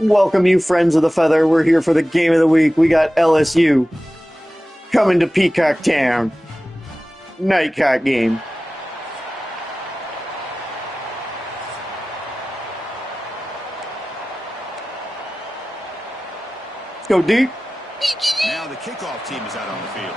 Welcome, you friends of the feather. We're here for the game of the week. We got LSU coming to Peacock Town. Nightcock game. Let's go, Duke. Now the kickoff team is out on the field.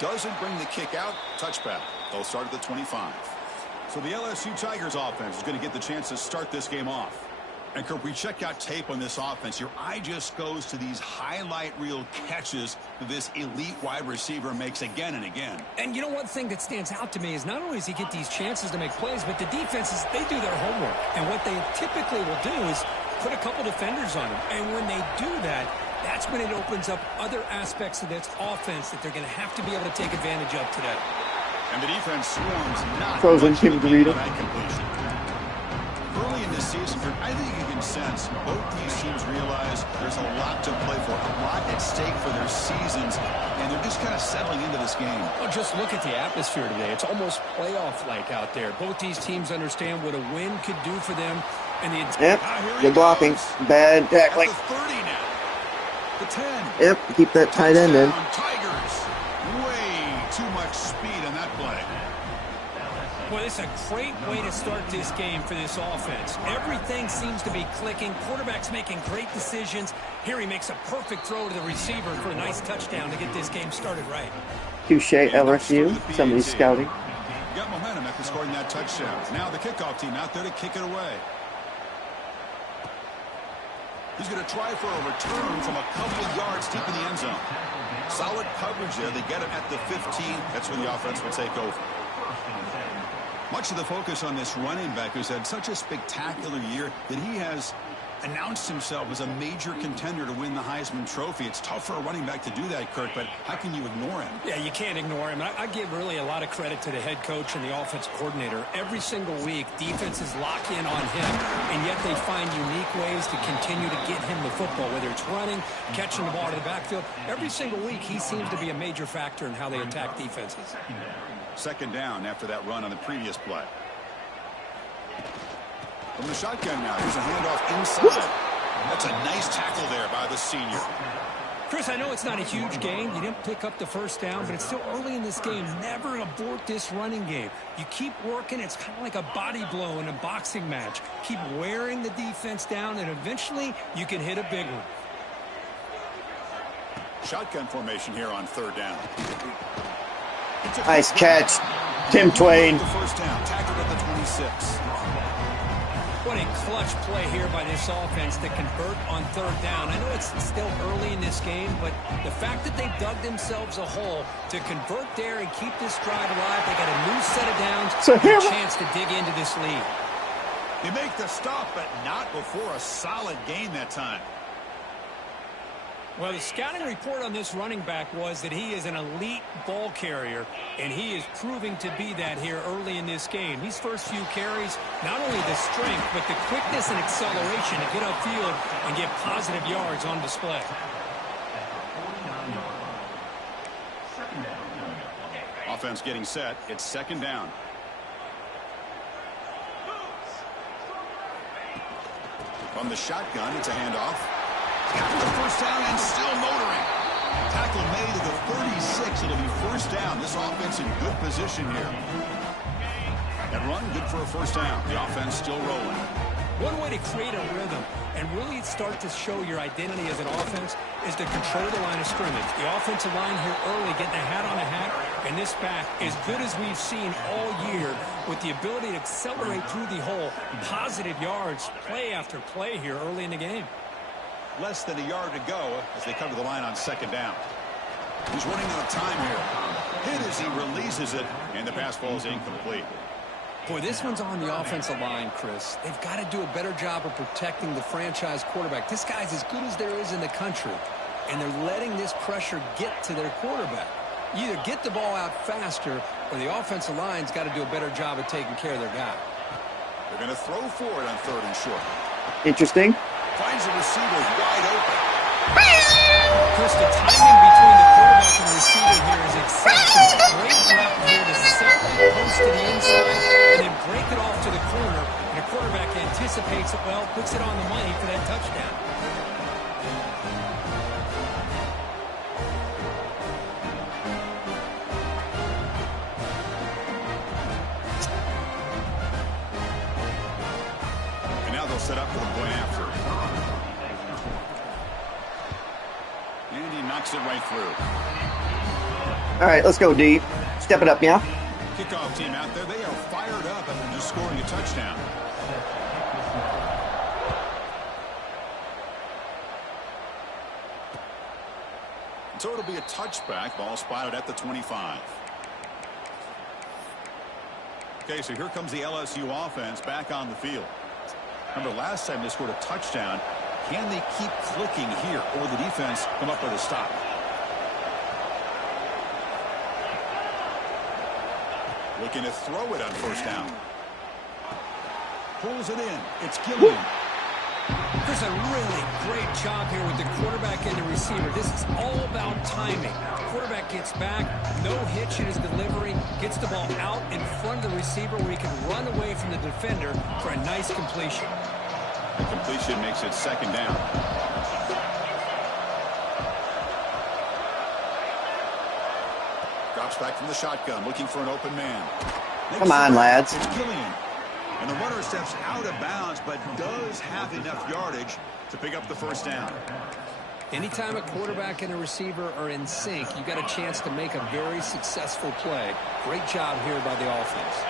Doesn't bring the kick out. Touchback. They'll start at the 25. So the LSU Tigers offense is going to get the chance to start this game off. And Kirk, we check out tape on this offense. Your eye just goes to these highlight reel catches that this elite wide receiver makes again and again. And you know, one thing that stands out to me is not only does he get these chances to make plays, but the defenses, they do their homework. And what they typically will do is put a couple defenders on him. And when they do that, that's when it opens up other aspects of this offense that they're going to have to be able to take advantage of today. And the defense swarms not Frozen much of Kim the beat Dorito. on that completion. Early in this season, I think you can sense both these teams realize there's a lot to play for, a lot at stake for their seasons, and they're just kind of settling into this game. Well, just look at the atmosphere today. It's almost playoff-like out there. Both these teams understand what a win could do for them. And the Yep, good blocking. Bad tackling. At the 30 now. The 10. Yep, keep that tight end in. Tigers. Way too much speed on that play. Well, it's a great way to start this game for this offense. Everything seems to be clicking. Quarterback's making great decisions. Here he makes a perfect throw to the receiver for a nice touchdown to get this game started right. Touche, LSU. Somebody's scouting. Got momentum after scoring that touchdown. Now the kickoff team out there to kick it away. He's going to try for a return from a couple of yards deep in the end zone. Solid coverage there. They get him at the 15. That's when the offense will take over. Much of the focus on this running back who's had such a spectacular year that he has announced himself as a major contender to win the Heisman Trophy. It's tough for a running back to do that, Kirk, but how can you ignore him? Yeah, you can't ignore him. I give really a lot of credit to the head coach and the offensive coordinator. Every single week, defenses lock in on him, and yet they find unique ways to continue to get him the football, whether it's running, catching the ball to the backfield. Every single week, he seems to be a major factor in how they attack defenses. Second down after that run on the previous play. From the shotgun now, here's a handoff inside. That's a nice tackle there by the senior. Chris, I know it's not a huge gain. You didn't pick up the first down, but it's still early in this game. Never abort this running game. You keep working. It's kind of like a body blow in a boxing match. Keep wearing the defense down, and eventually you can hit a big one. Shotgun formation here on third down. Nice catch, Tim Twain. The first down, tackled at the 26. What a clutch play here by this offense to convert on third down. I know it's still early in this game, but the fact that they've dug themselves a hole to convert there and keep this drive alive, they got a new set of downs, a chance to dig into this lead. They make the stop, but not before a solid gain that time. Well, the scouting report on this running back was that he is an elite ball carrier, and he is proving to be that here early in this game. These first few carries, not only the strength, but the quickness and acceleration to get upfield and get positive yards on display. Offense getting set. It's second down. From the shotgun, it's a handoff. Got the first down and still motoring. Tackle made at the 36. It'll be first down. This offense in good position here. That run, good for a first down. The offense still rolling. One way to create a rhythm and really start to show your identity as an offense is to control the line of scrimmage. The offensive line here early getting a hat on a hat, and this back, as good as we've seen all year, with the ability to accelerate through the hole, positive yards, play after play here early in the game. Less than a yard to go as they come to the line on second down. He's running out of time here. Hit as he releases it, and the pass ball is incomplete. Boy, this one's on the offensive line, Chris. They've got to do a better job of protecting the franchise quarterback. This guy's as good as there is in the country, and they're letting this pressure get to their quarterback. You either get the ball out faster, or the offensive line's got to do a better job of taking care of their guy. They're going to throw for it on third and short. Interesting. Finds the receiver wide open. Chris, the timing between the quarterback quarterback and the receiver here is exceptional. Great route here to sell that post to the inside and then break it off to the corner. And a quarterback anticipates it well, puts it on the money for that touchdown. And now they'll set up for the point after. And he knocks it right through. All right, let's go, D. Step it up, yeah? Kickoff team out there, they are fired up after just scoring a touchdown. So it'll be a touchback. Ball spotted at the 25. Okay, so here comes the LSU offense back on the field. Remember, last time they scored a touchdown. Can they keep clicking here, or the defense come up with a stop? Looking to throw it on first down. Pulls it in. It's Gilliam. There's a really great job here with the quarterback and the receiver. This is all about timing. Quarterback gets back, no hitch in his delivery, gets the ball out in front of the receiver where he can run away from the defender for a nice completion. The completion makes it second down. Drops back from the shotgun, looking for an open man. Come on, lads. It's Gilliam. And the runner steps out of bounds, but does have enough yardage to pick up the first down. Anytime a quarterback and a receiver are in sync, you got a chance to make a very successful play. Great job here by the offense.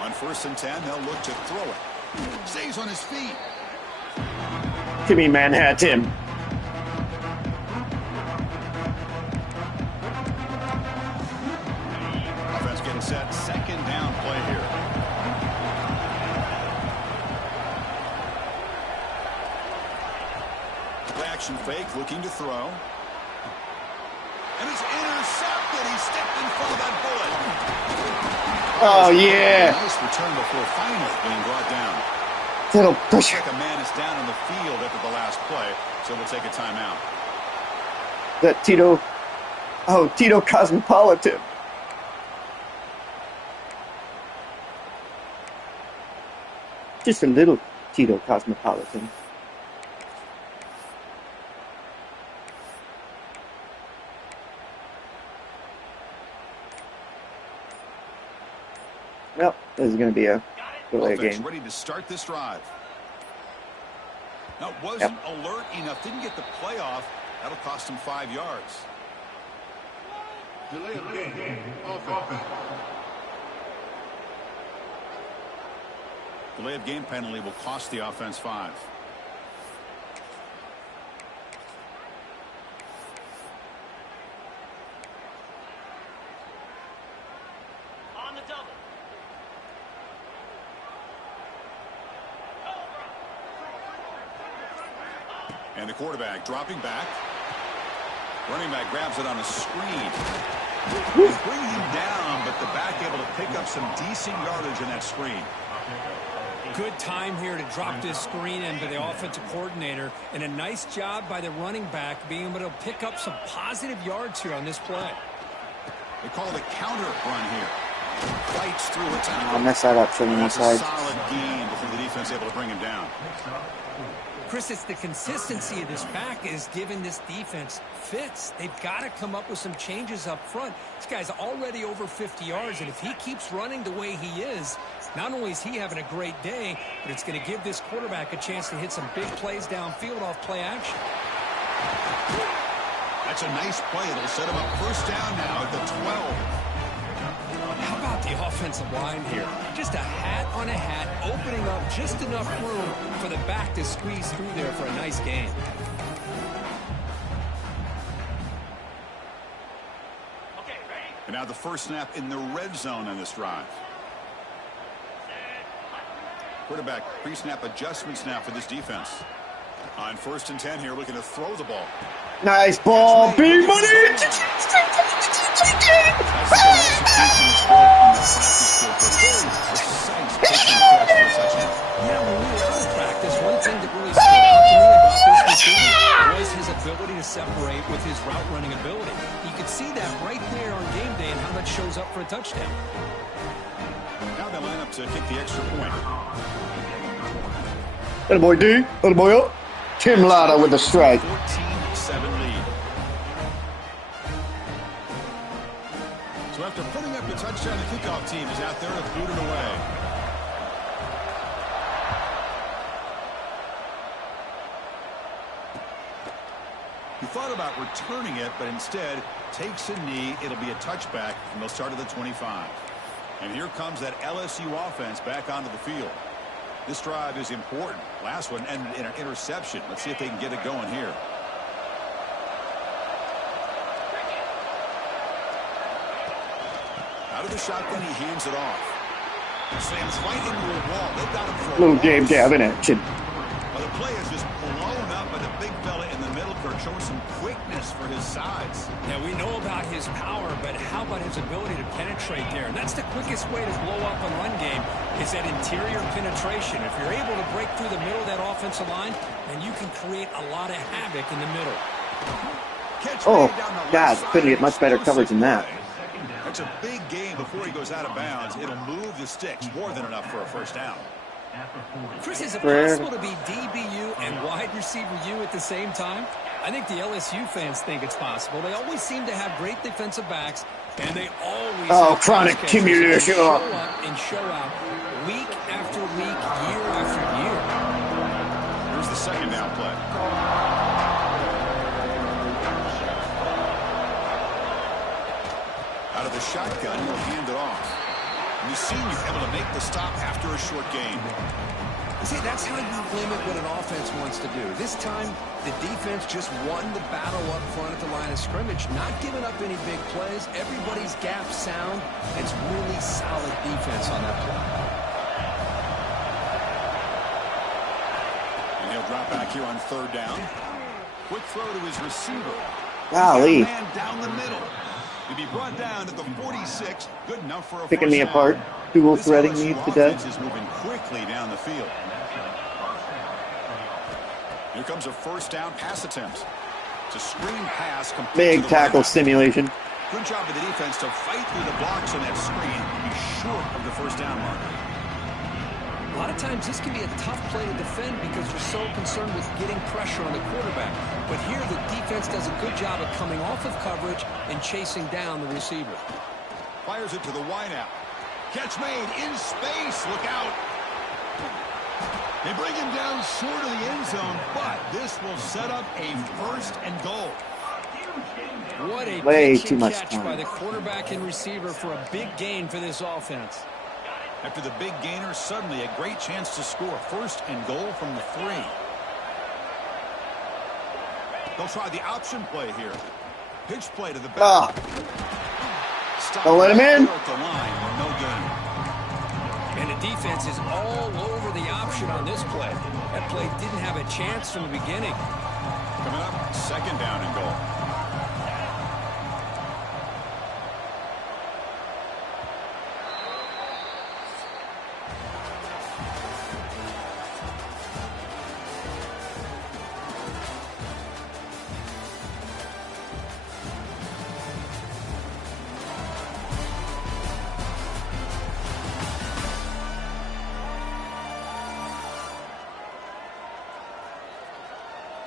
On 1st and 10, they'll look to throw it. Stays on his feet. Timmy Manhattan. Offense getting set. Second down play here. Play action fake, looking to throw. And it's intercepted. He stepped in front of that bullet. Oh, yeah. Nice return before finally being brought down. Little Looks pressure. like a man is down on the field after the last play, so we'll take a timeout. That Tito. Oh, Tito Cosmopolitan. Just a little Tito Cosmopolitan. Well, this is going to be a delay Offense game. ready to start this drive. Now, wasn't alert enough, didn't get the play off. That'll cost him 5 yards. Delay of game. Offense. Delay of game penalty will cost the offense 5. On the double. And the quarterback dropping back. Running back grabs it on a screen. He's bringing him down, but the back able to pick up some decent yardage in that screen. Good time here to drop this screen in by the offensive coordinator, and a nice job by the running back being able to pick up some positive yards here on this play. They call it a counter run here. Fights through a I'll tackle. mess that up from the That's a side. solid gain before the defense able to bring him down. Chris, it's the consistency of this back is giving this defense fits. They've got to come up with some changes up front. This guy's already over 50 yards, and if he keeps running the way he is, not only is he having a great day, but it's going to give this quarterback a chance to hit some big plays downfield off play action. That's a nice play. It'll set him up first down now at the 12. How about the offensive line here? Just a hat on a hat, opening up just enough room for the back to squeeze through there for a nice gain. And now the first snap in the red zone on this drive. Quarterback pre-snap adjustments now for this defense. On 1st and 10 here, looking to throw the ball. Nice ball, big money. Yeah, when we were out of practice, one thing that really stood out to me about this see that right there on game day and how that shows up for a touchdown. Now they line up to kick the extra point. Little boy D. Little boy up. Tim Latta with the strike. 14-7 lead. So after putting up a touchdown, the kickoff team is out there to boot it away. He thought about returning it, but instead takes a knee. It'll be a touchback, and they'll start at the 25. And here comes that LSU offense back onto the field. This drive is important. Last one ended in an interception. Let's see if they can get it going here. Out of the shotgun, he hands it off. Slams right into a wall. They've got him for a Little Gabe Gab in action. Well, the play is just blown up by the big fella in the middle, Kirk, showing some quickness for his size. Yeah, we know about his power, but how about his ability to penetrate there? And that's the quickest way to blow up a run game is that interior penetration. If you're able to break through the middle of that offensive line, then you can create a lot of havoc in the middle. Oh, God, couldn't get much better coverage than that. That's a big gain before he goes out of bounds. It'll move the sticks more than enough for a first down. Chris, is it possible to be DBU and wide receiver U at the same time? I think the LSU fans think it's possible. They always seem to have great defensive backs, and they always have chronic cumulation show up and show out week after week, year after year. Here's the second down play. Out of the shotgun, he'll hand it off. And he's seen you able to make the stop after a short gain. See, that's how you limit what an offense wants to do. This time, the defense just won the battle up front at the line of scrimmage, not giving up any big plays. Everybody's gap sound. It's really solid defense on that play. And he'll drop back here on third down. Quick throw to his receiver. Golly. Man down the middle. To be brought down at the 46, good enough for a Picking me first apart. down. Dual This threading LSU me to offense death. is moving quickly down the field. Here comes a first down pass attempt. It's a screen pass. Big tackle simulation. Good job of the defense to fight through the blocks on that screen. Be short of the first down marker. A lot of times this can be a tough play to defend because you're so concerned with getting pressure on the quarterback. But here the defense does a good job of coming off of coverage and chasing down the receiver. Fires it to the wideout. Catch made in space. Look out. They bring him down short of the end zone, but this will set up a first and goal. What a Way pitch too and much catch time. by the quarterback and receiver for a big gain for this offense. After the big gainer, suddenly a great chance to score. First and goal from the 3. They'll try the option play here. Pitch play to the back. Don't let him in. At the line, no gain. And the defense is all over the option on this play. That play didn't have a chance from the beginning. Coming up, second down and goal.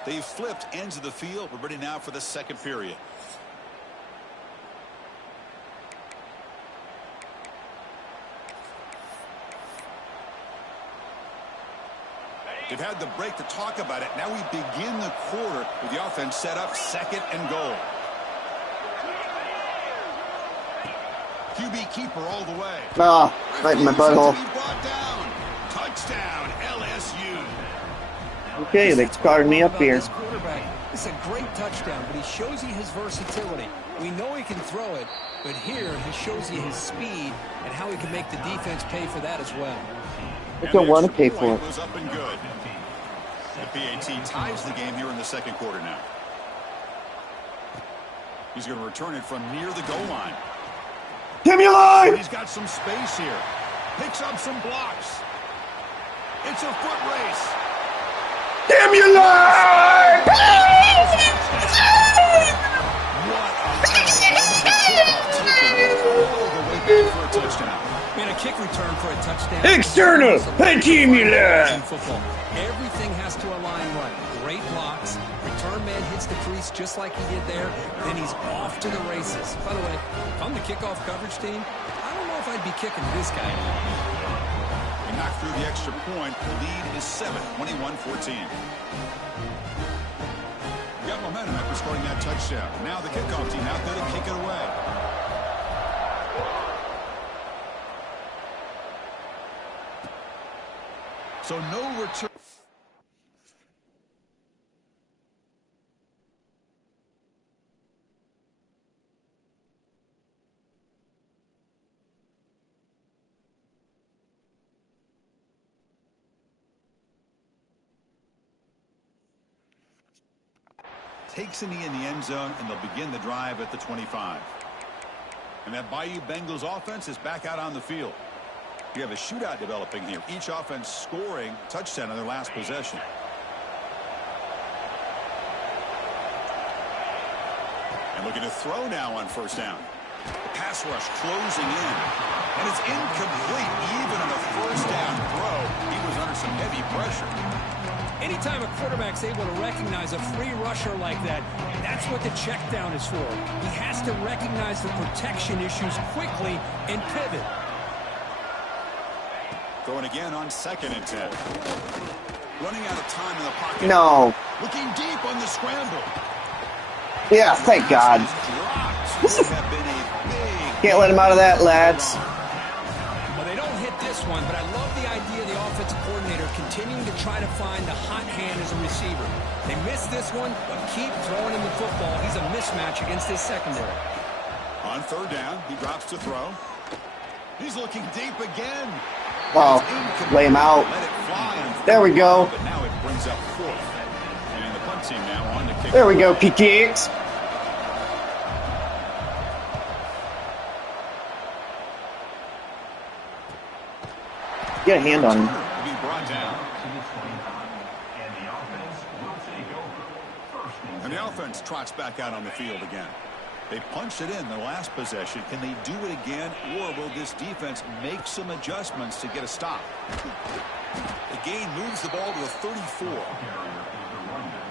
They've flipped ends of the field. We're ready now for the second period. They've had the break to talk about it. Now we begin the quarter with the offense set up second and goal. QB keeper all the way. Right in my butthole. Touchdown, LSU. Okay, they carded me up here. It's a great touchdown, but he shows you his versatility. We know he can throw it, but here he shows you his speed and how he can make the defense pay for that as well. I don't want to pay for it. Was up and good. The PAT ties the game here in the second quarter now. He's going to return it from near the goal line. Stimuli! He's got some space here. Picks up some blocks. It's a foot race. Stimuli! What a kick return for a touchdown. External, accumulate. Football. Everything has to align right. Great blocks. Return man hits the crease just like he did there. Then he's off to the races. By the way, if I'm the kickoff coverage team, I don't know if I'd be kicking this guy out. He knocked through the extra point. The lead is 7, 21-14. We got momentum after scoring that touchdown. Now the kickoff team out there to kick it away. So no return. Takes a knee in the end zone, and they'll begin the drive at the 25. And that Bayou Bengals offense is back out on the field. You have a shootout developing here. Each offense scoring a touchdown on their last possession. And looking to throw now on first down. The pass rush closing in. And it's incomplete even on a first down throw. He was under some heavy pressure. Anytime a quarterback's able to recognize a free rusher like that, that's what the check down is for. He has to recognize the protection issues quickly and pivot. Throwing again on 2nd and 10. Running out of time in the pocket. No. Looking deep on the scramble. Yeah, thank God. Can't let him out of that, lads. Well, they don't hit this one, but I love the idea of the offensive coordinator continuing to try to find the hot hand as a receiver. They missed this one, but keep throwing him the football. He's a mismatch against his secondary. On 3rd down, he drops to throw. He's looking deep again. Oh, lay him out. Let it fly. There we go. But now it brings up 4th. And the punt team now on to kick. There we go, PKX. Get a hand on him. Be brought down. And the offense trots back out on the field again. They punched it in the last possession. Can they do it again, or will this defense make some adjustments to get a stop? The gain moves the ball to the 34.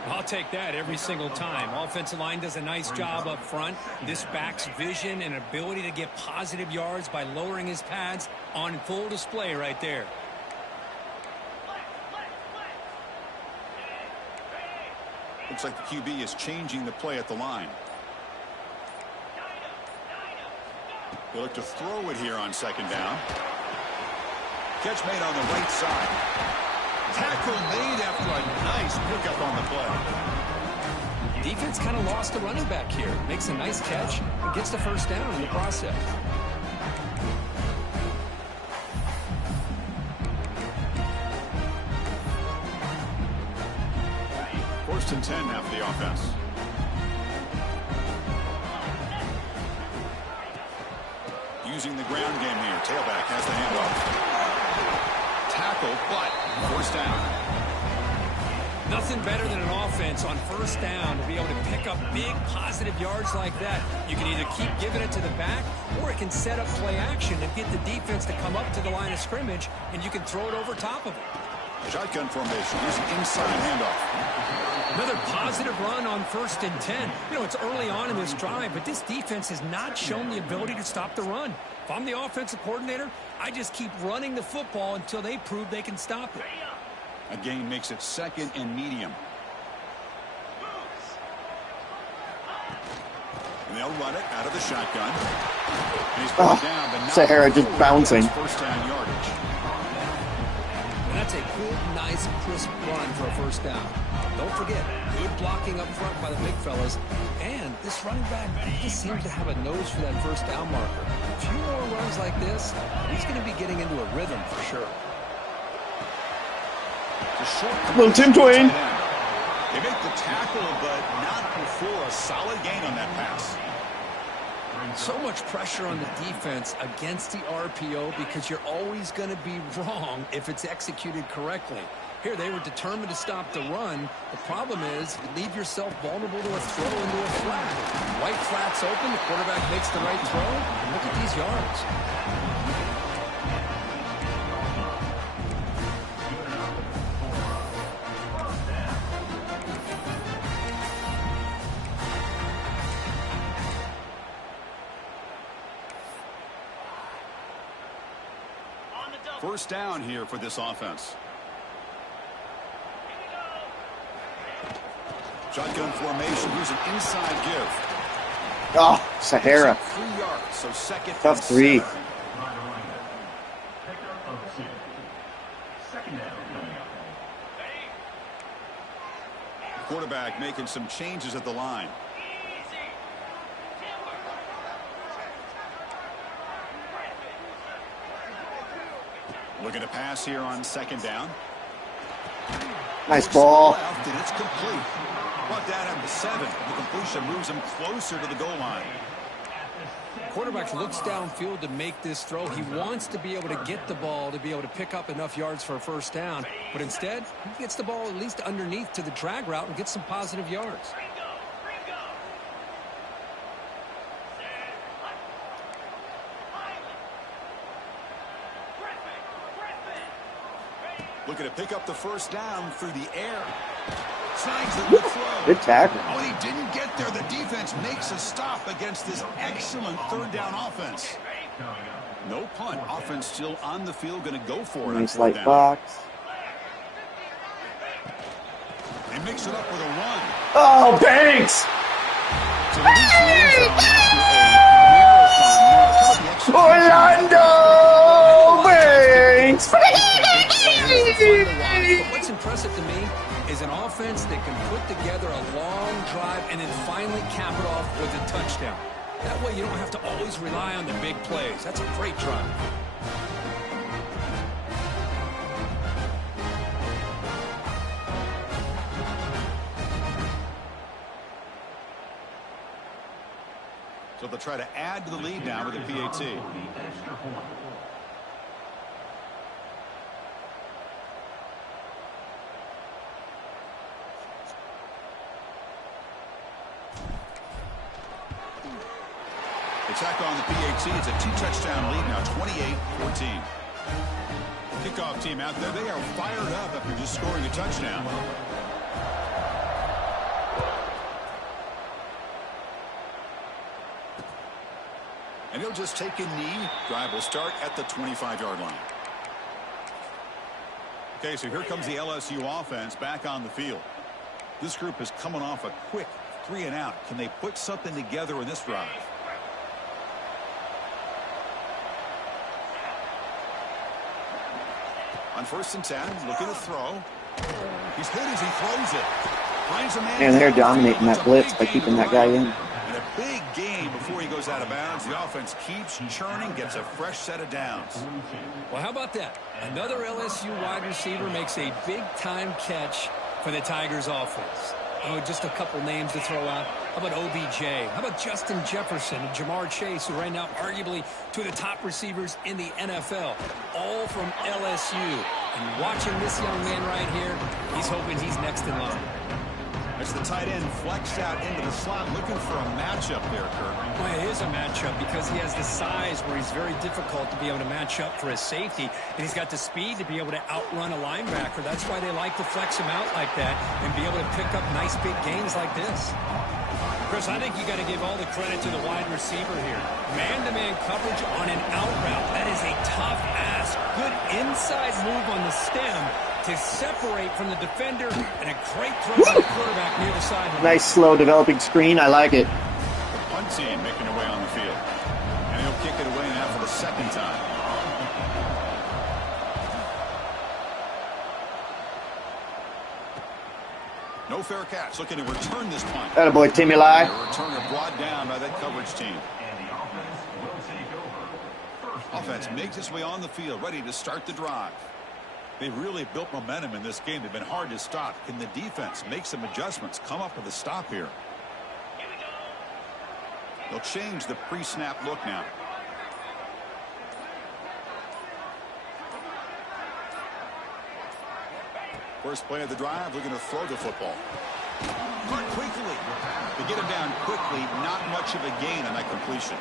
I'll take that every single time. Offensive line does a nice job up front. This back's vision and ability to get positive yards by lowering his pads on full display right there. Looks like the QB is changing the play at the line. They look to throw it here on 2nd down. Catch made on the right side. Tackle made after a nice pickup on the play. Defense kind of lost the running back here. Makes a nice catch and gets the first down in the process. First and 10 now for the offense. Using the ground game here. Tailback has the handoff. Tackle, but first down. Nothing better than an offense on first down to be able to pick up big positive yards like that. You can either keep giving it to the back, or it can set up play action and get the defense to come up to the line of scrimmage, and you can throw it over top of it. Shotgun formation. Here's an inside handoff. Another positive run on 1st and 10. You know, it's early on in this drive, but this defense has not shown the ability to stop the run. If I'm the offensive coordinator, I just keep running the football until they prove they can stop it. A gain makes it 2nd and medium. And they'll run it out of the shotgun. And he's brought down, but not Sahara just bouncing. First down yardage. And that's a good, nice, crisp run for a first down. Don't forget, good blocking up front by the big fellas. And this running back just seems to have a nose for that first down marker. A few more runs like this, he's going to be getting into a rhythm for sure. Little Tim Twain. They make the tackle, but not before a solid gain on that pass. So much pressure on the defense against the RPO because you're always going to be wrong if it's executed correctly. Here, they were determined to stop the run. The problem is you leave yourself vulnerable to a throw into a flat. Right flat's open. The quarterback makes the right throw. And look at these yards. First down here for this offense. Shotgun formation. Here's an inside give. Oh, Sahara. 3 yards, so second Tough and 3. 7. Quarterback making some changes at the line. Looking to pass here on second down. Nice ball. Left, and it's complete. Brought down at the 7. The completion moves him closer to the goal line. Quarterback looks downfield to make this throw. He wants to be able to get the ball to be able to pick up enough yards for a first down. But instead, he gets the ball at least underneath to the drag route and gets some positive yards. Looking to pick up the first down through the air. Snags the good throw. Good tackle. Oh, he didn't get there. The defense makes a stop against this excellent third down offense. No punt. Offense still on the field, going to go for it. Nice light box. They mix it up with a run. Oh, Banks! So the Orlando Banks! But what's impressive to me is an offense that can put together a long drive and then finally cap it off with a touchdown. That way you don't have to always rely on the big plays. That's a great drive. So they'll try to add to the lead now with a PAT. Attack on the PAT. It's a 2-touchdown lead now, 28-14. Kickoff team out there. They are fired up after just scoring a touchdown. And he'll just take a knee. Drive will start at the 25-yard line. Okay, so here comes the LSU offense back on the field. This group is coming off a quick 3-and-out. Can they put something together in this drive? On 1st and 10, looking to throw. He's hit as he throws it. Finds a man. And they're dominating that blitz by keeping that guy in. And a big gain before he goes out of bounds. The offense keeps churning, gets a fresh set of downs. Well, how about that? Another LSU wide receiver makes a big-time catch for the Tigers offense. Oh, just a couple names to throw out. How about OBJ? How about Justin Jefferson and Jamar Chase, who right now arguably two of the top receivers in the NFL, all from LSU. And watching this young man right here, he's hoping he's next in line. As the tight end flexed out into the slot, looking for a matchup there, Kirk. Well, it is a matchup because he has the size where he's very difficult to be able to match up for his safety, and he's got the speed to be able to outrun a linebacker. That's why they like to flex him out like that and be able to pick up nice big gains like this. Chris, I think you got to give all the credit to the wide receiver here. Man-to-man coverage on an out route. That is a tough ask. Good inside move on the stem to separate from the defender, and a great throw by the quarterback near the sideline. Nice, slow developing screen. I like it. The punt team making their way on the field. And he'll kick it away now for the second time. No fair catch. Looking to return this punt. Attaboy, Timmy Lai. The returner brought down by that coverage team. Offense makes its way on the field, ready to start the drive. They've really built momentum in this game. They've been hard to stop. Can the defense make some adjustments, come up with a stop here? They'll change the pre-snap look now. First play of the drive, looking to throw the football. Caught quickly. They get him down quickly. Not much of a gain on that completion.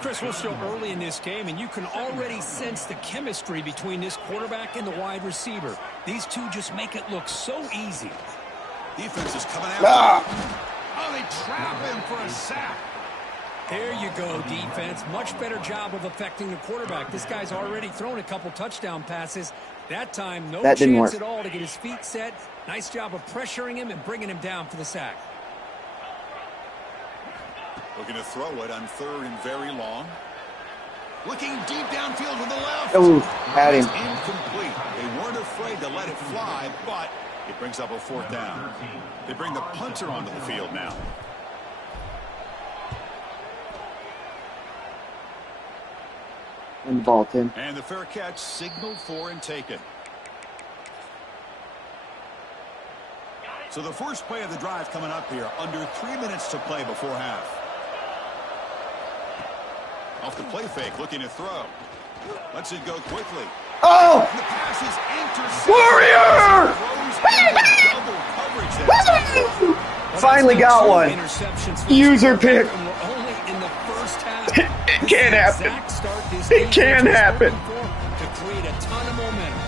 Chris, we're still early in this game, and you can already sense the chemistry between this quarterback and the wide receiver. These two just make it look so easy. Defense is coming after him. Oh, they trap him for a sack. There you go, defense. Much better job of affecting the quarterback. This guy's already thrown a couple touchdown passes. That time, no chance at all to get his feet set. Nice job of pressuring him and bringing him down for the sack. Looking to throw it on 3rd and very long. Looking deep downfield to the left. Oh, had him. Incomplete. They weren't afraid to let it fly, but it brings up a 4th down. They bring the punter onto the field now. And the ball, Tim. And the fair catch signaled for and taken. So the first play of the drive coming up here. Under 3 minutes to play before half. Off the play fake, looking to throw. Lets it go quickly. Oh! The pass is intercepted. Warrior! Finally got one. User pick. It can't happen. It can happen. To create a ton of momentum.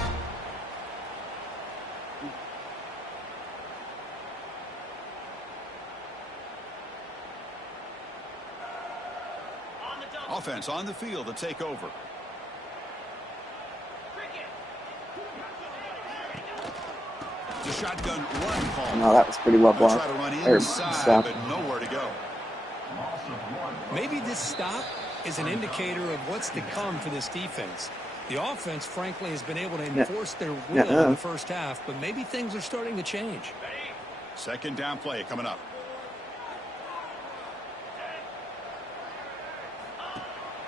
Offense on the field to take over. The shotgun run call. No, that was pretty well blocked. Try to run inside, but nowhere to go. Maybe this stop is an indicator of what's to come for this defense. The offense, frankly, has been able to enforce their will in the first half, but maybe things are starting to change. 2nd down play coming up.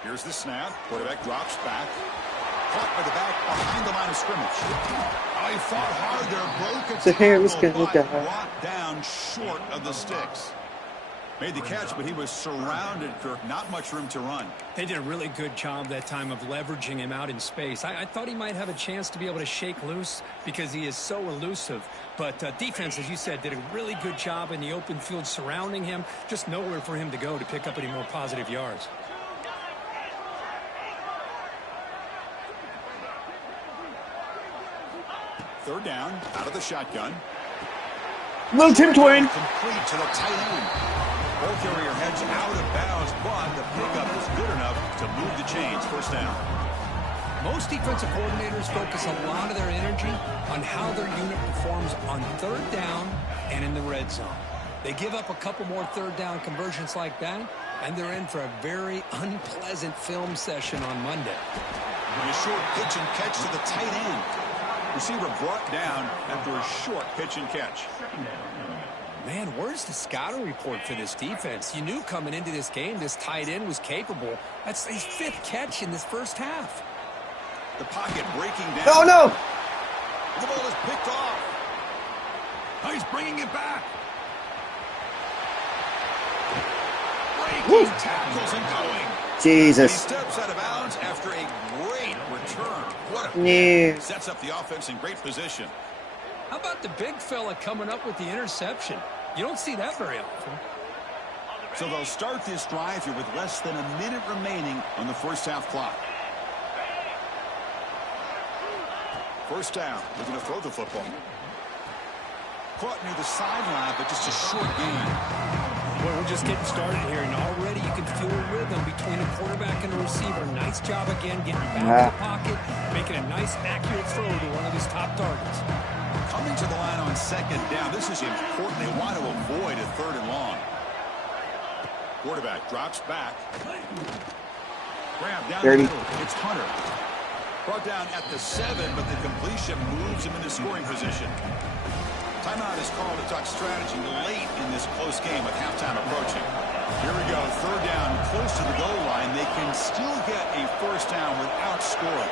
Here's the snap. Quarterback drops back. Caught by the back behind the line of scrimmage. Oh, he fought hard there. Broke The hair was tackle, gonna but die. brought down short of the sticks. Made the catch, but he was surrounded, Kirk. Not much room to run. They did a really good job that time of leveraging him out in space. I thought he might have a chance to be able to shake loose because he is so elusive. But defense, as you said, did a really good job in the open field surrounding him. Just nowhere for him to go to pick up any more positive yards. Third down, out of the shotgun. Little Tim Twain. Complete to the tight end. Ball carrier heads out of bounds, but the pickup is good enough to move the chains. First down. Most defensive coordinators focus a lot of their energy on how their unit performs on 3rd down and in the red zone. They give up a couple more 3rd down conversions like that, and they're in for a very unpleasant film session on Monday. A short pitch and catch to the tight end. Receiver brought down after a short pitch and catch. Man, where's the scouting report for this defense? You knew coming into this game this tight end was capable. That's his 5th catch in this first half. The pocket breaking down. Oh, no. The ball is picked off. Oh, he's bringing it back. Breaking tackles and going. Jesus. He steps out of bounds after a great return. What a sets up the offense in great position. How about the big fella coming up with the interception? You don't see that very often. So they'll start this drive here with less than a minute remaining on the first half clock. First down, looking to throw the football. Caught near the sideline, but just a short gain. Well, we're just getting started here, and already you can feel a rhythm between a quarterback and a receiver. Nice job again getting back to the pocket, making a nice, accurate throw to one of his top targets. Coming to the line on 2nd down. This is important. They want to avoid a 3rd and long. Quarterback drops back. Grab down the middle. It's Hunter. Brought down at the 7, but the completion moves him into scoring position. Timeout is called to talk strategy late in this close game with halftime approaching. Here we go. 3rd down, close to the goal line. They can still get a first down without scoring.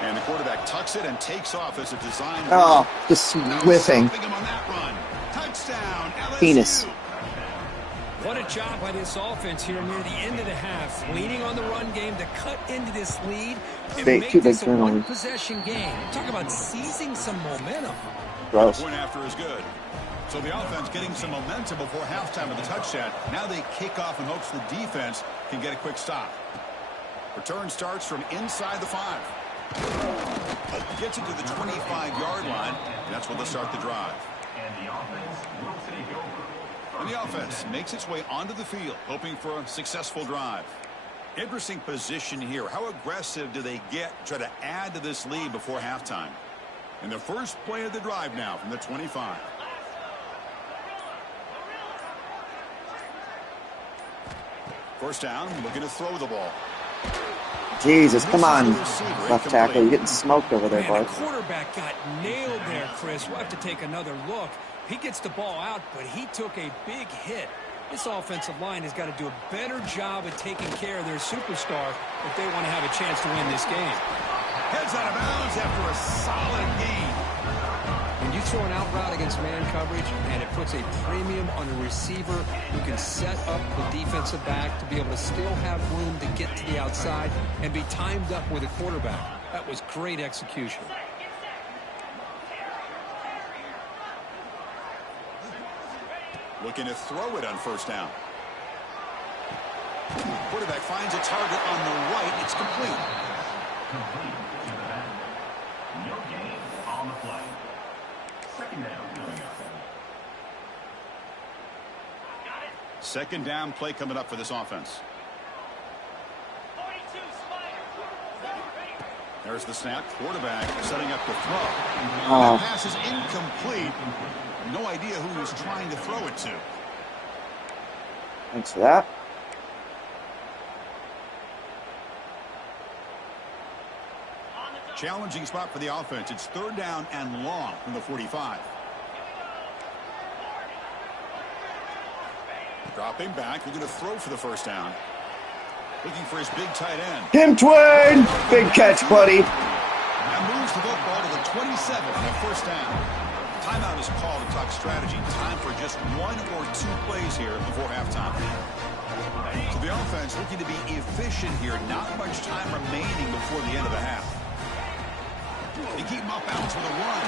And the quarterback tucks it and takes off as a design. Oh, just whiffing. Touchdown, LSU. Penis. What a job by this offense here near the end of the half. Leaning on the run game to cut into this lead and make this a one-possession game. Talk about seizing some momentum. Gross. The point after is good. So the offense getting some momentum before halftime with the touchdown. Now they kick off in hopes the defense can get a quick stop. Return starts from inside the 5. Gets it to the 25-yard line, and that's when they'll start the drive. And the offense will take over And the offense makes its way onto the field, hoping for a successful drive. Interesting position here. How aggressive do they get to try to add to this lead before halftime? And the first play of the drive now from the 25. First down, looking to throw the ball. Jesus, come on, left tackle. You're getting smoked over there, Man, bud. the quarterback got nailed there, Chris. We'll have to take another look. He gets the ball out, but he took a big hit. This offensive line has got to do a better job of taking care of their superstar if they want to have a chance to win this game. Heads out of bounds after a solid gain. When you throw an out route against man coverage, and it puts a premium on a receiver who can set up the defensive back to be able to still have room to get to the outside and be timed up with a quarterback. That was great execution. Looking to throw it on first down. Quarterback finds a target on the right. It's complete. No gain on the play. Second down. Second down play coming up for this offense. 42 Spider. There's the snap. Quarterback setting up the throw. Oh. That pass is incomplete. No idea who he was trying to throw it to. Thanks for that. Challenging spot for the offense. It's third down and long from the 45. Dropping back. We're going to throw for the first down. Looking for his big tight end. Tim Twain! Big catch, buddy. And moves the football to the 27 on a first down. Timeout is called to talk strategy. Time for just one or two plays here before halftime. So the offense looking to be efficient here. Not much time remaining before the end of the half. They keep him off balance with a run.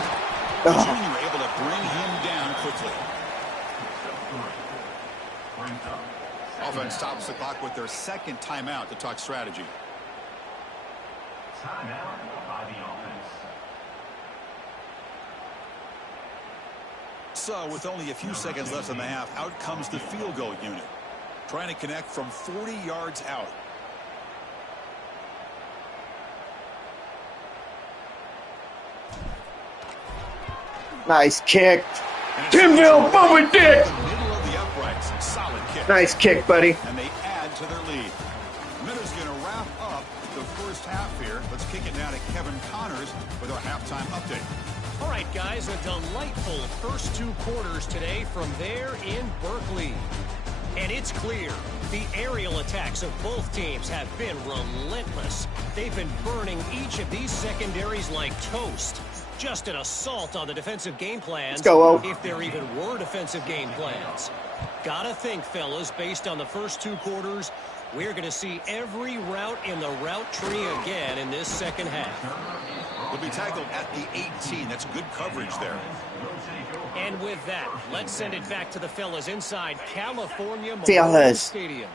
The junior able to bring him down quickly. Offense stops the clock with their second timeout to talk strategy. Timeout by the offense. So with only a few seconds left in the half, out comes the field goal unit. Trying to connect from 40 yards out. Nice kick. Timville, Bobby Dick. Middle of the uprights. Solid kick. Nice kick, buddy. And they add to their lead. Minuta's going to wrap up the first half here. Let's kick it down to Kevin Connors with our halftime update. All right, guys, a delightful first two quarters today from there in Berkeley. And it's clear the aerial attacks of both teams have been relentless. They've been burning each of these secondaries like toast. Just an assault on the defensive game plans. Let's go, O. If there even were defensive game plans. Gotta think, fellas, based on the first two quarters, we're going to see every route in the route tree again in this second half. Will be tackled at the 18. That's good coverage there. And with that, let's send it back to the fellas inside California Memorial Fellas. Stadium.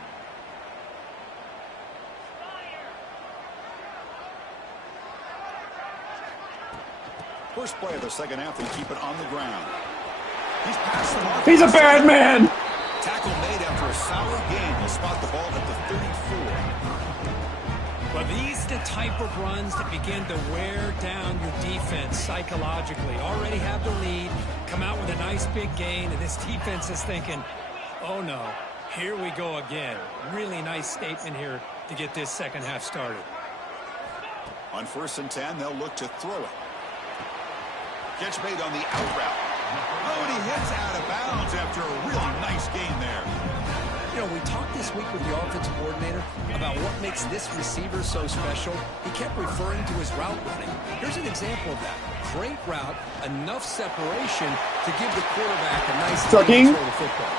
First play of the second half, they keep it on the ground. He's past the mark. He's a bad man. Tackle made after a solid gain. He'll spot the ball at the 34. Well, these are the type of runs that begin to wear down your defense psychologically. Already have the lead, come out with a nice big gain, and this defense is thinking, oh no, here we go again. Really nice statement here to get this second half started. On 1st and 10, they'll look to throw it. Catch made on the out route. Oh, and he hits out of bounds after a really nice gain there. You know, we talked this week with the offensive coordinator about what makes this receiver so special. He kept referring to his route running. Here's an example of that. Great route, enough separation to give the quarterback a nice Tucking. throw the football.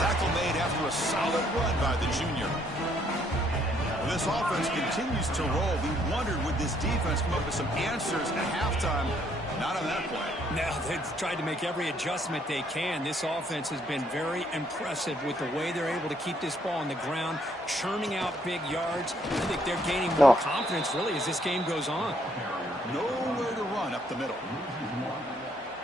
Tackle made after a solid run by the junior. This offense continues to roll. We wondered, would this defense come up with some answers at halftime? Not on that play. Now, they've tried to make every adjustment they can. This offense has been very impressive with the way they're able to keep this ball on the ground, churning out big yards. I think they're gaining more confidence, really, as this game goes on. Nowhere to run up the middle.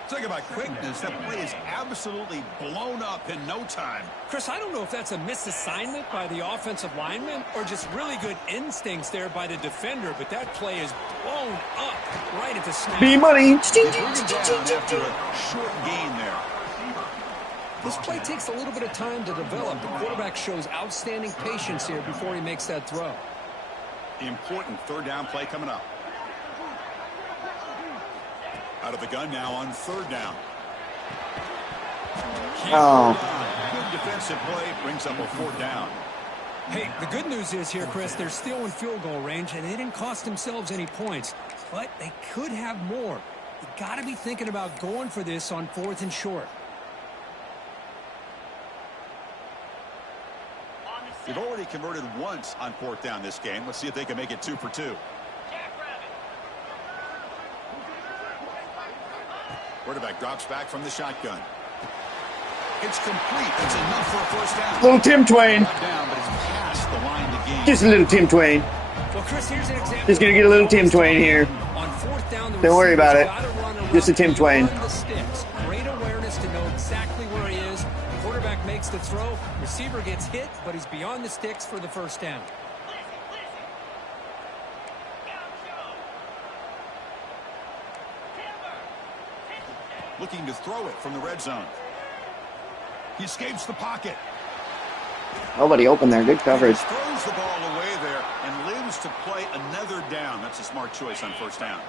Talk about quickness. That play is absolutely blown up in no time. Chris, I don't know if that's a misassignment by the offensive lineman or just really good instincts there by the defender, but that play is blown up right at the snap. B-Money. They bring him down after a short gain there. This play takes a little bit of time to develop. The quarterback shows outstanding patience here before he makes that throw. Important third down play coming up. Out of the gun now on third down. Oh. Good defensive play brings up a fourth down. Hey, the good news is here, Chris, they're still in field goal range, and they didn't cost themselves any points, but they could have more. You got to be thinking about going for this on 4th and short. They've already converted once on 4th down this game. Let's see if they can make it 2 for 2. Quarterback drops back from the shotgun. It's complete. It's enough for a first down. Little Tim Twain. Down, but it's past the line to gain. Just a little Tim Twain. Well, Chris, here's an example. Just going to get a little Tim Twain here. On 4th down, Don't worry about it. Just a Tim Twain. Great awareness to know exactly where he is. Quarterback makes the throw. Receiver gets hit, but he's beyond the sticks for the first down. Looking to throw it from the red zone. He escapes the pocket. Nobody open there. Good coverage. He throws the ball away there and lives to play another down. That's a smart choice on first down.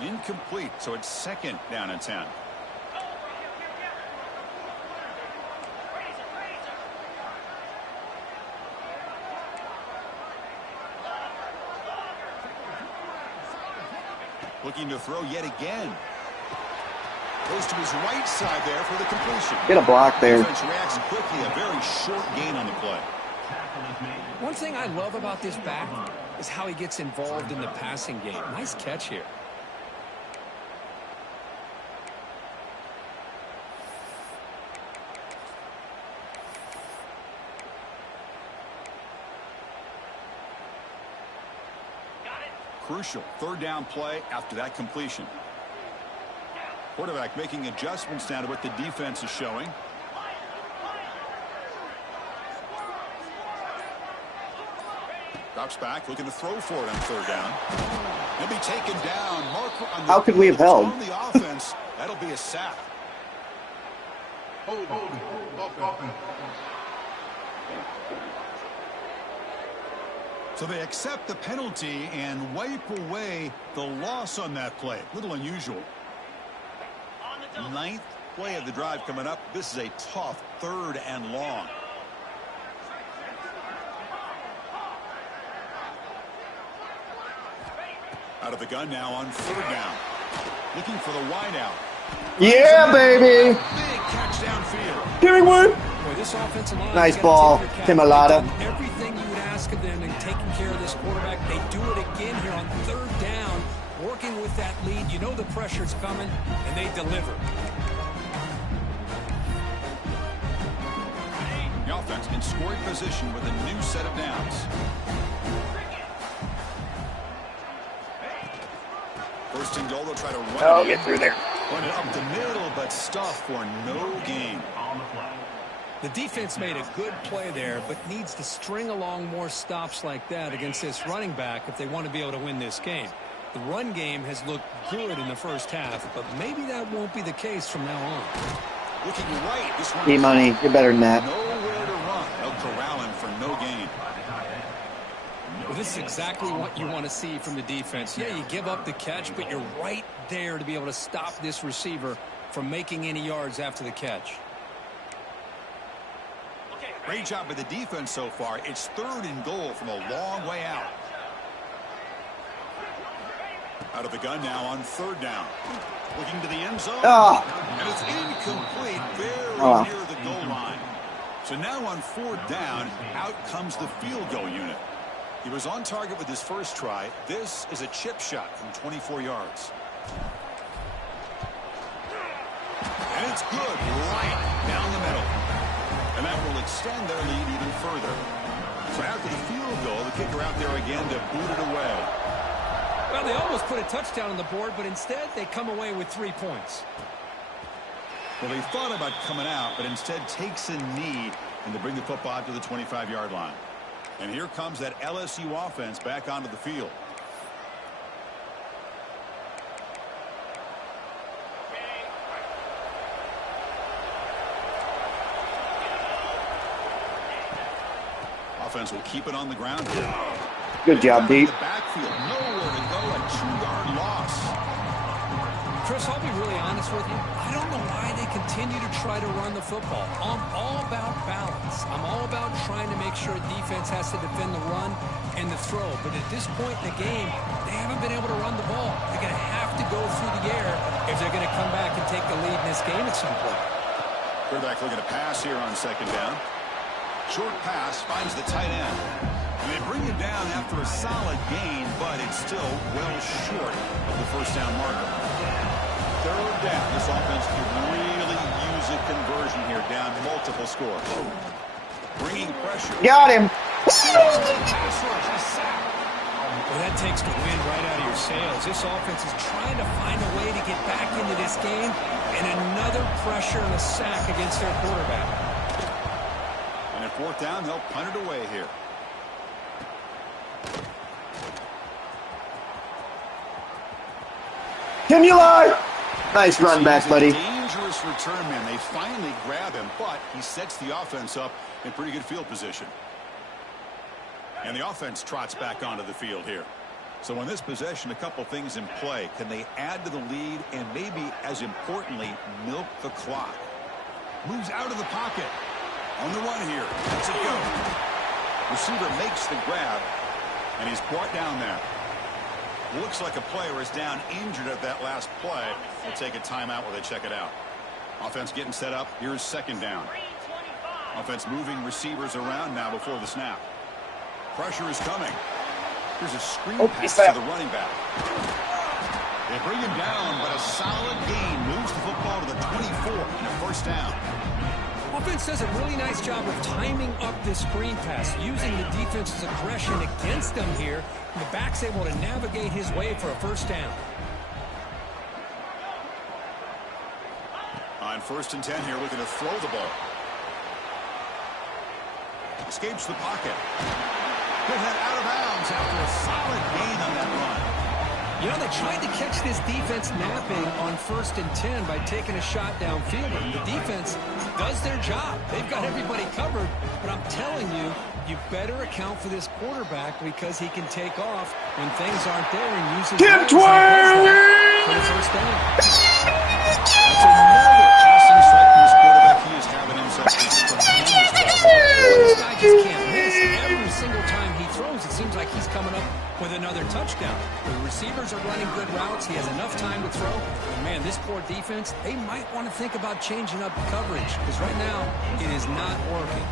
Incomplete, so it's 2nd down and 10. Looking to throw yet again. Goes to his right side there for the completion. Get a block there. Defense reacts quickly. A very short gain on the play. One thing I love about this back is how he gets involved in the passing game. Nice catch here. Crucial third down play after that completion. Quarterback making adjustments now to what the defense is showing. Drops back, looking to throw for it on third down. He'll be taken down. How could we have held? On the offense, that'll be a sack. So they accept the penalty and wipe away the loss on that play. A little unusual. 9th play of the drive coming up. This is a tough 3rd and long. Out of the gun now on 3rd down. Looking for the wideout. Yeah, baby. Big catch downfield. Giving one. Boy, this offensive line Nice ball, Timalata. Everything you would ask of them in taking care of this quarterback, they do it again here on 3rd down, working with that lead. You know the pressure's coming, and they deliver. The offense in scoring position with a new set of downs. First and goal, they'll try to run it. Get through there. Run it up the middle, but stuff for no gain. The defense made a good play there, but needs to string along more stops like that against this running back if they want to be able to win this game. The run game has looked good in the first half, but maybe that won't be the case from now on. Looking right. This one B-Money, you're better than that. nowhere to run. They'll corral him for no gain. Well, this is exactly what you want to see from the defense. Yeah, you give up the catch, but you're right there to be able to stop this receiver from making any yards after the catch. Great job by the defense so far. It's 3rd and goal from a long way out. Out of the gun now on 3rd down. Looking to the end zone. Oh. And it's incomplete, very near the goal line. So now on 4th down, out comes the field goal unit. He was on target with his first try. This is a chip shot from 24 yards. And it's good, right down the middle. And that will extend their lead even further. So after the field goal, the kicker out there again to boot it away. Well, they almost put a touchdown on the board, but instead they come away with 3 points. Well, they thought about coming out, but instead takes a knee, and they bring the football out to the 25-yard line. And here comes that LSU offense back onto the field. Offense will keep it on the ground here. Good job, D. The backfield, nowhere to go, a 2-yard loss. Chris, I'll be really honest with you. I don't know why they continue to try to run the football. I'm all about balance. I'm all about trying to make sure defense has to defend the run and the throw. But at this point in the game, they haven't been able to run the ball. They're going to have to go through the air if they're going to come back and take the lead in this game at some point. Quarterback looking to pass here on second down. Short pass finds the tight end. And they bring it down after a solid gain, but it's still well short of the first down marker. Third down. This offense could really use a conversion here, down multiple scores. Bringing pressure. Got him. Well, that takes the wind right out of your sails. This offense is trying to find a way to get back into this game, and another pressure and a sack against their quarterback. And at fourth down, they'll punt it away here. Kimuli! Nice run back, buddy. Dangerous return man. They finally grab him, but he sets the offense up in pretty good field position. And the offense trots back onto the field here. So in this possession, a couple things in play. Can they add to the lead and maybe, as importantly, milk the clock? Moves out of the pocket. On the run here. Let's it go. Receiver makes the grab, and he's brought down there. Looks like a player is down injured at that last play. We'll take a timeout while they check it out. Offense getting set up. Here's second down. Offense moving receivers around now before the snap. Pressure is coming. Here's a screen pass to the running back. They bring him down, but a solid gain moves the football to the 24 and a first down. Offense does a really nice job of timing up this screen pass, using the defense's aggression against them here. And the back's able to navigate his way for a first down. On 1st and 10 here, looking to throw the ball. Escapes the pocket. Good head out of bounds after a solid gain on that run. You know, they tried to catch this defense napping on 1st and 10 by taking a shot downfield. The defense does their job. They've got everybody covered, but I'm telling you, you better account for this quarterback because he can take off when things aren't there and use his legs for the first down. That's another passing strike for this quarterback. He is having himself a tremendous ball. This guy just can't miss. Every single time he throws, it seems like he's coming up with another touchdown. The receivers are running good routes. He has enough time to throw. And man, this poor defense, they might want to think about changing up the coverage because right now it is not working.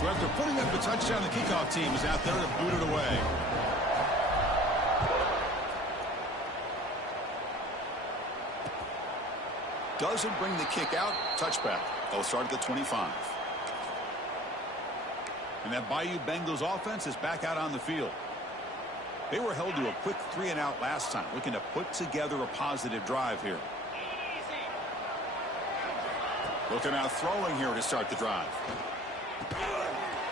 So after putting up the touchdown, the kickoff team is out there to boot it away. Doesn't bring the kick out. Touchback. They'll start at the 25. And that Bayou Bengals offense is back out on the field. They were held to a quick 3-and-out last time, looking to put together a positive drive here. Looking out throwing here to start the drive.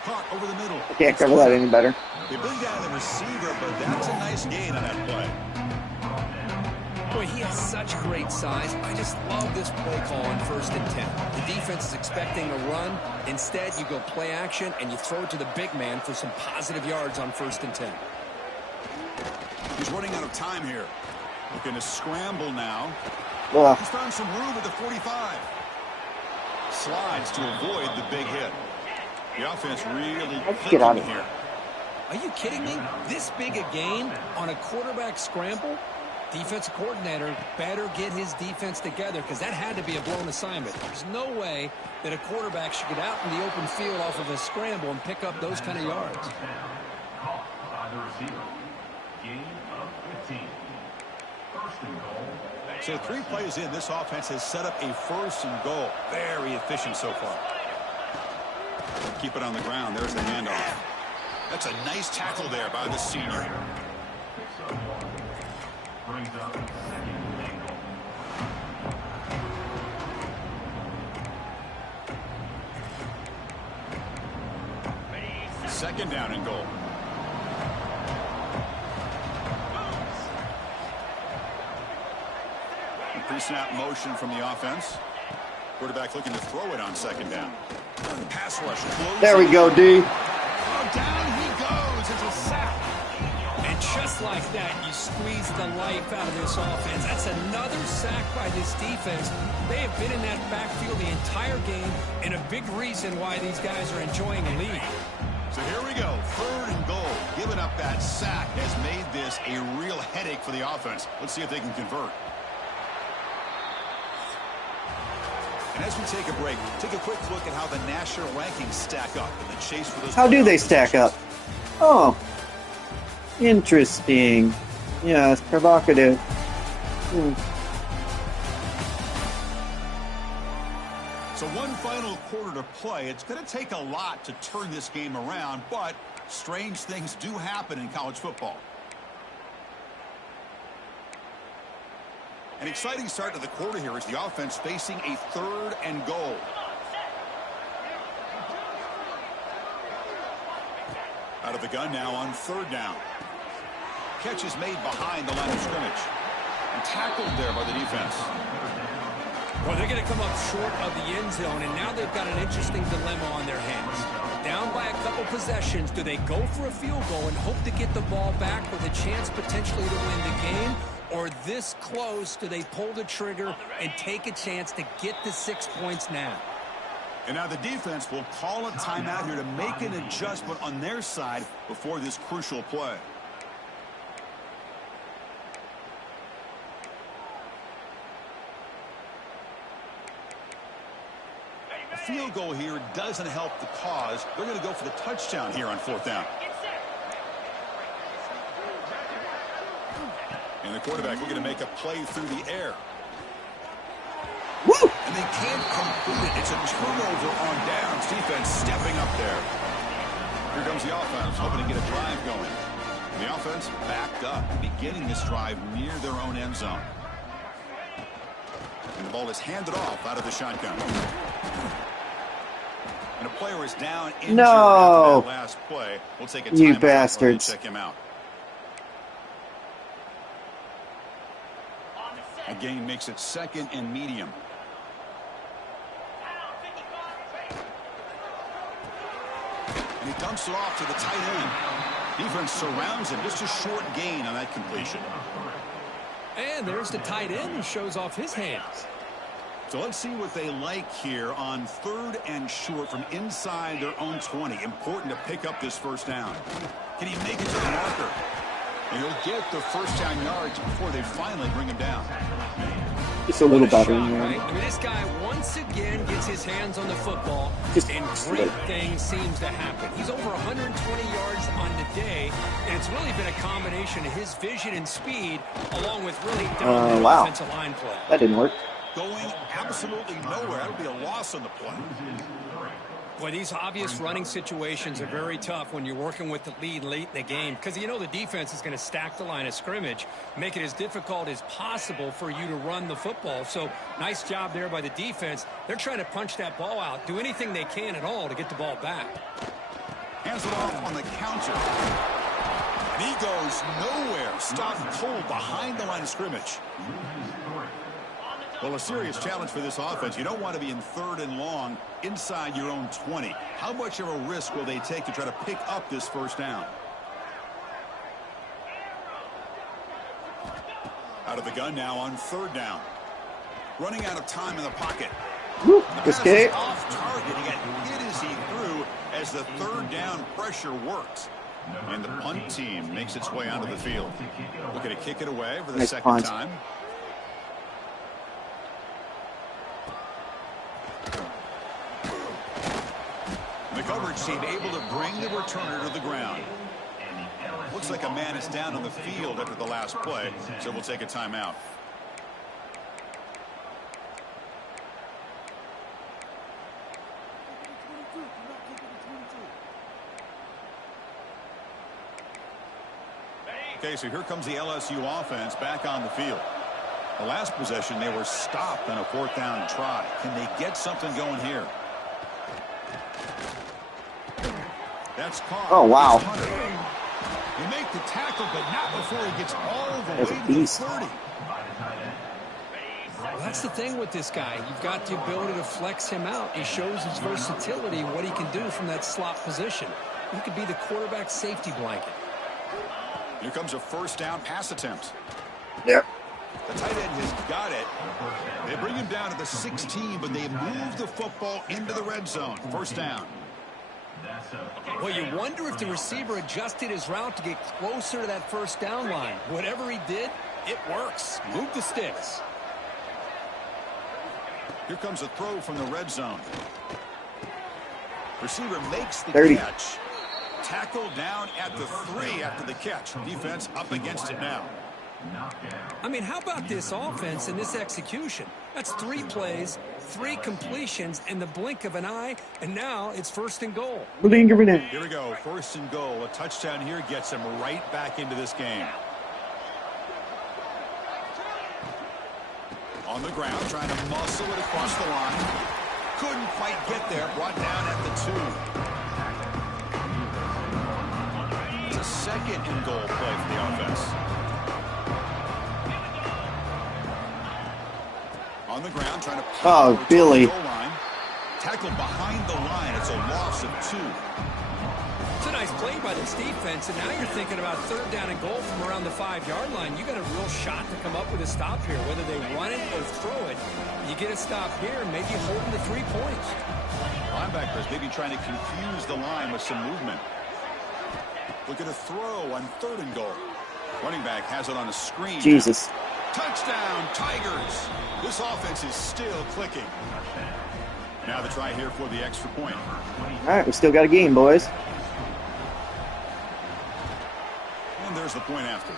Caught over the middle. Can't cover that any better. They bring down the receiver, but that's a nice gain on that play. Boy, he has such great size. I just love this play call on 1st and 10. The defense is expecting a run. Instead, you go play action, and you throw it to the big man for some positive yards on 1st and 10. He's running out of time here. Looking to scramble now. He's found some room at the 45. Slides to avoid the big hit. The offense really get out of here. Are you kidding me? This big a gain on a quarterback scramble? Defensive coordinator better get his defense together because that had to be a blown assignment. There's no way that a quarterback should get out in the open field off of a scramble and pick up those kind of yards. Caught by the receiver. Gain of 15. 1st and goal. So 3 plays in, this offense has set up a 1st and goal. Very efficient so far. Keep it on the ground. There's the handoff. That's a nice tackle there by the senior. Brings up 2nd and goal. Second down and goal. Pre-snap motion from the offense. Quarterback looking to throw it on second down. Pass rush closing. There we go, D. Oh, down he goes. It's a sack. And just like that, you squeeze the life out of this offense. That's another sack by this defense. They have been in that backfield the entire game, and a big reason why these guys are enjoying a lead. So here we go, third and goal. Giving up that sack has made this a real headache for the offense. Let's see if they can convert. And as we take a break, take a quick look at how the national rankings stack up in the chase for those. How do they stack up? Oh, interesting. Yeah, it's provocative. So one final quarter to play. It's going to take a lot to turn this game around, but strange things do happen in college football. An exciting start to the quarter here as the offense facing a third and goal. Out of the gun now on third down. Catch is made behind the line of scrimmage. And tackled there by the defense. Well, they're going to come up short of the end zone, and now they've got an interesting dilemma on their hands. Down by a couple possessions, do they go for a field goal and hope to get the ball back with a chance potentially to win the game? Or this close, do they pull the trigger and take a chance to get the 6 points now? And now the defense will call a timeout here to make an adjustment on their side before this crucial play. A field goal here doesn't help the cause. They're going to go for the touchdown here on fourth down. And the quarterback looking to make a play through the air. Woo! And they can't complete it. It's a turnover on downs. Defense stepping up there. Here comes the offense, hoping to get a drive going. And the offense backed up, beginning this drive near their own end zone. And the ball is handed off out of the shotgun. And a player is down injured after that last play. We'll take a timeout. You bastards. Check him out. A gain makes it second and medium. And he dumps it off to the tight end. Defense surrounds him. Just a short gain on that completion. And there's the tight end who shows off his hands. So let's see what they like here on third and short from inside their own 20. Important to pick up this first down. Can he make it to the marker? And he'll get the first down yards before they finally bring him down. Just a little better. Right? I mean, this guy once again gets his hands on the football, and great things seems to happen. He's over 120 yards on the day, and it's really been a combination of his vision and speed, along with really dominant offensive line play. That didn't work. Going absolutely nowhere. That would be a loss on the play. Well, these obvious running situations are very tough when you're working with the lead late in the game because you know the defense is going to stack the line of scrimmage, make it as difficult as possible for you to run the football. So nice job there by the defense. They're trying to punch that ball out, do anything they can at all to get the ball back. Hands it off on the counter. And he goes nowhere. Stopped cold behind the line of scrimmage. Well, a serious challenge for this offense. You don't want to be in third and long inside your own 20. How much of a risk will they take to try to pick up this first down? Out of the gun now on third down. Running out of time in the pocket. Escape. Off target. He got hit as he threw as the third down pressure works. And the punt team makes its way onto the field. Looking to kick it away for the second time. The coverage team able to bring the returner to the ground. Looks like a man is down on the field after the last play, so we'll take a timeout. Okay, so here comes the LSU offense back on the field. The last possession, they were stopped on a fourth down try. Can they get something going here? That's caught. Oh, wow. You make the tackle, but not before he gets all the That's a way to the beast. 30. Well, that's the thing with this guy. You've got the ability to flex him out. He shows his versatility, what he can do from that slot position. He could be the quarterback safety blanket. Here comes a first down pass attempt. Yep. The tight end has got it. They bring him down to the 16, but they move the football into the red zone. First down. Well, you wonder if the receiver adjusted his route to get closer to that first down line. Whatever he did, it works. Move the sticks. Here comes a throw from the red zone. Receiver makes the 30. catch. Tackle down at the 3 after the catch. Defense up against it now. I mean, how about this offense and this execution? That's 3 plays, 3 completions in the blink of an eye, and now it's first and goal. Blink of an eye. Here we go. First and goal. A touchdown here gets him right back into this game. On the ground, trying to muscle it across the line. Couldn't quite get there. Brought down at the 2. It's a second and goal play for the offense. On the ground, trying to Oh, Billy. goal line. Tackled behind the line. It's a loss of 2. It's a nice play by this defense, and now you're thinking about third down and goal from around the 5-yard line. You got a real shot to come up with a stop here, whether they run it or throw it. You get a stop here, and maybe hold them to 3 points. Linebackers maybe trying to confuse the line with some movement. Look at a throw on third and goal. Running back has it on a screen. Jesus. Touchdown, Tigers. This offense is still clicking. Now the try here for the extra point. All right, we still got a game, boys. And there's the point after.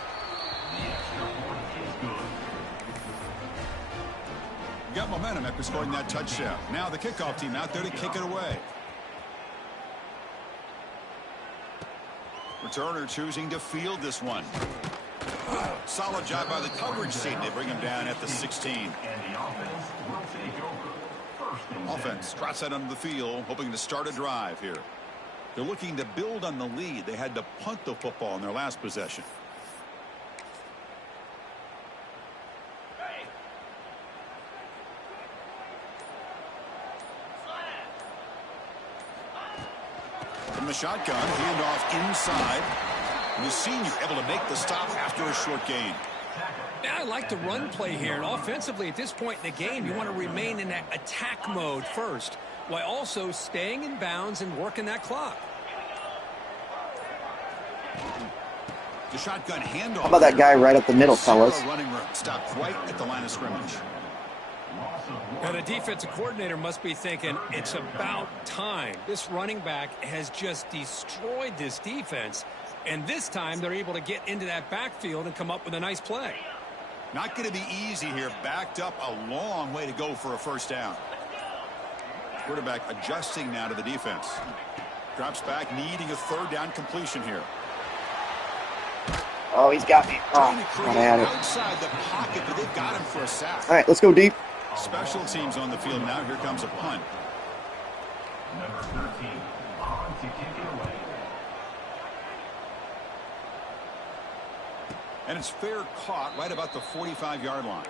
Got momentum after scoring that touchdown. Now the kickoff team out there to kick it away. Returner choosing to field this one. Solid job by the coverage team. They bring him down at the 16. Offense trots out onto the field, hoping to start a drive here. They're looking to build on the lead. They had to punt the football in their last possession. From the shotgun, handoff inside. And the senior able to make the stop after a short gain. Yeah, I like the run play here, and offensively at this point in the game, you want to remain in that attack mode first, while also staying in bounds and working that clock. The shotgun handoff. How about that guy right up the middle, fellas? Zero running room. Stopped right at the line of scrimmage. Now, the defensive coordinator must be thinking, it's about time. This running back has just destroyed this defense, and this time they're able to get into that backfield and come up with a nice play. Not going to be easy here. Backed up a long way to go for a first down. Quarterback adjusting now to the defense. Drops back, needing a third down completion here. Oh, he's got me. Trying to Oh, create I had it. outside the pocket, but they've got him for a sack. All right, let's go deep. Special teams on the field now. Here comes a punt. Number 13, on to kick it away. And it's fair caught right about the 45-yard line.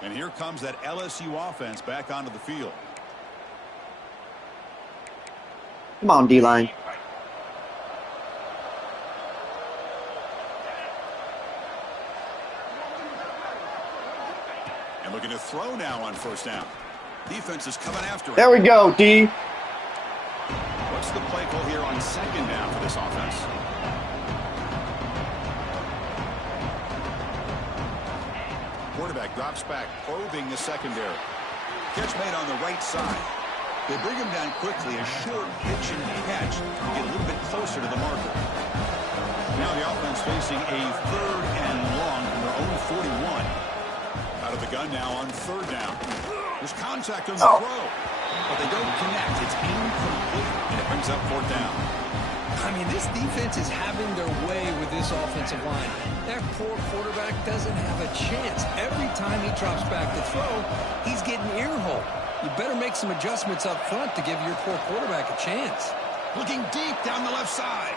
And here comes that LSU offense back onto the field. Come on, D-line. And looking to throw now on first down. Defense is coming after it. There we go, D. What's the play call here on second down for this offense? Quarterback drops back, probing the secondary. Catch made on the right side. They bring him down quickly. A short pitch and catch to get a little bit closer to the marker. Now the offense facing a third and long from their own 41. Out of the gun now on third down. There's contact on the throw, but they don't connect. It's incomplete, and it brings up fourth down. I mean, this defense is having their way with this offensive line. That poor quarterback doesn't have a chance. Every time he drops back to throw, he's getting ear-hole. You better make some adjustments up front to give your poor quarterback a chance. Looking deep down the left side.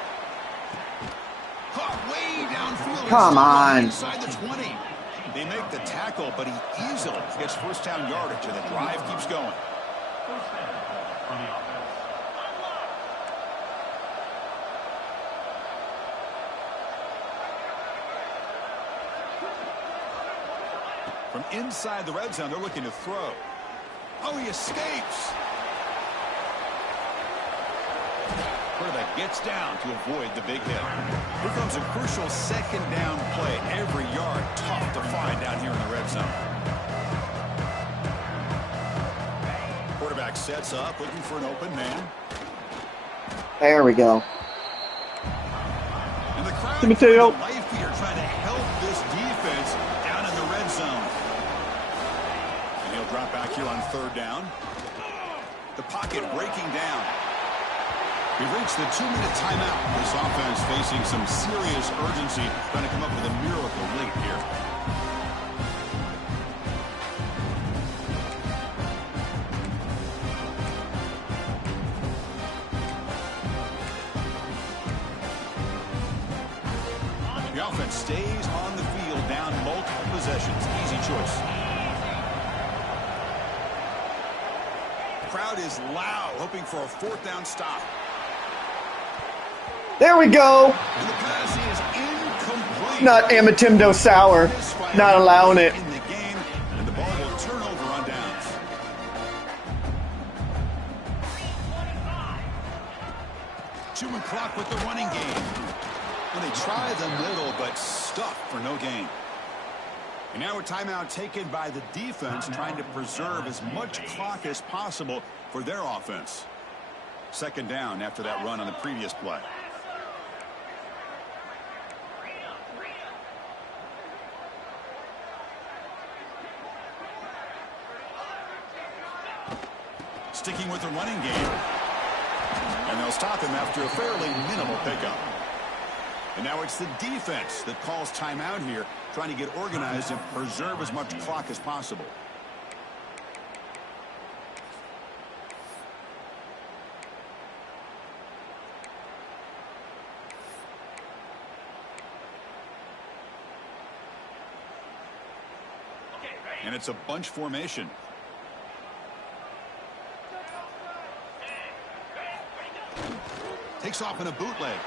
Caught way downfield. Come on. Inside the 20. They make the tackle, but he easily gets first down yardage, and the drive keeps going. First down for the offense. From inside the red zone, they're looking to throw. Oh, he escapes. Quarterback gets down to avoid the big hit. Here comes a crucial second down play. Every yard tough to find down here in the red zone. Quarterback sets up, looking for an open man. There we go. And the crowd Give me tail. life here trying to help this defense down in the red zone. And he'll drop back here on third down. The pocket breaking down. We've reached the 2-minute timeout. This offense facing some serious urgency, trying to come up with a miracle late here. The offense stays on the field, down multiple possessions. Easy choice. The crowd is loud, hoping for a fourth down stop. There we go. And the pass is incomplete. Not Amatimdo Sour. Not allowing it. In the game, and the ball will turn over on downs. Chewing clock with the running game. And they try the middle, but stuck for no gain. And now a timeout taken by the defense, trying to preserve as much clock as possible for their offense. Second down after that run on the previous play. Sticking with the running game. And they'll stop him after a fairly minimal pickup. And now it's the defense that calls timeout here, trying to get organized and preserve as much clock as possible. And it's a bunch formation. Takes off in a bootleg.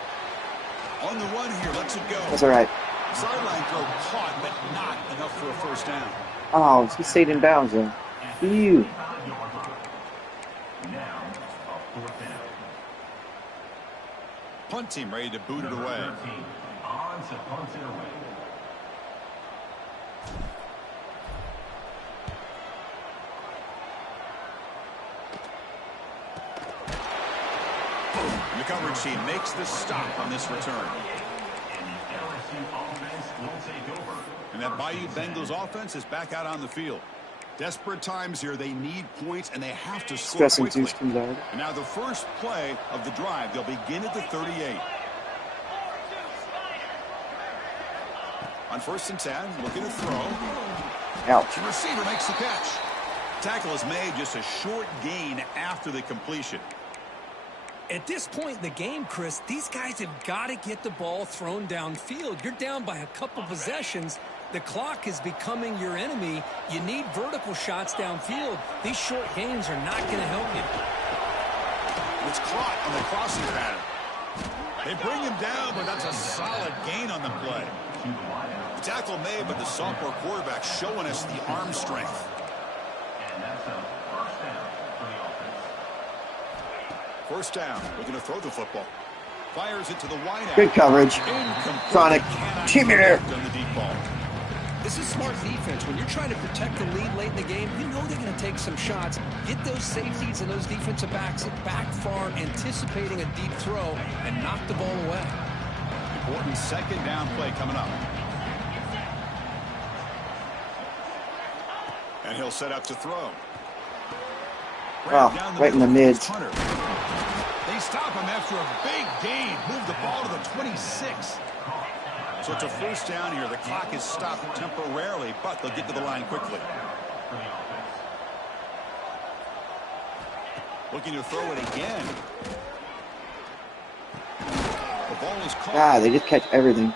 On the run here, lets it go. That's all right. Sideline throw caught, but not enough for a first down. Oh, he stayed in bounds then. Phew. Now, a fourth down. Punt team ready to boot it away. 13 on to punt it away. The coverage team makes the stop on this return. And the LSU offense will take over. And that Bayou Bengals offense is back out on the field. Desperate times here. They need points, and they have to score Stressing quickly. juice comes out. And now the first play of the drive. They'll begin at the 38. On first and 10, looking to throw. Ouch. The receiver makes the catch. Tackle is made, just a short gain after the completion. At this point in the game, Chris, these guys have got to get the ball thrown downfield. You're down by a couple possessions. The clock is becoming your enemy. You need vertical shots downfield. These short gains are not going to help you. It's caught on the crossing pattern. They bring him down, but that's a solid gain on the play. The tackle made, but the sophomore quarterback showing us the arm strength. And that's a first down for the offense. First down, looking to throw the football. Fires it to the wideout. Good coverage. Incomplete. Sonic, Cannot keep me there. connect on the deep ball. This is smart defense. When you're trying to protect the lead late in the game, you know they're going to take some shots. Get those safeties and those defensive backs back far, anticipating a deep throw, and knock the ball away. Important second down play coming up. And he'll set up to throw. Oh, right in the mid. Hunter. They stop him after a big gain. Move the ball to the 26. So it's a first down here. The clock is stopped temporarily, but they'll get to the line quickly. Looking to throw it again. The ball is caught. Ah, they just catch everything.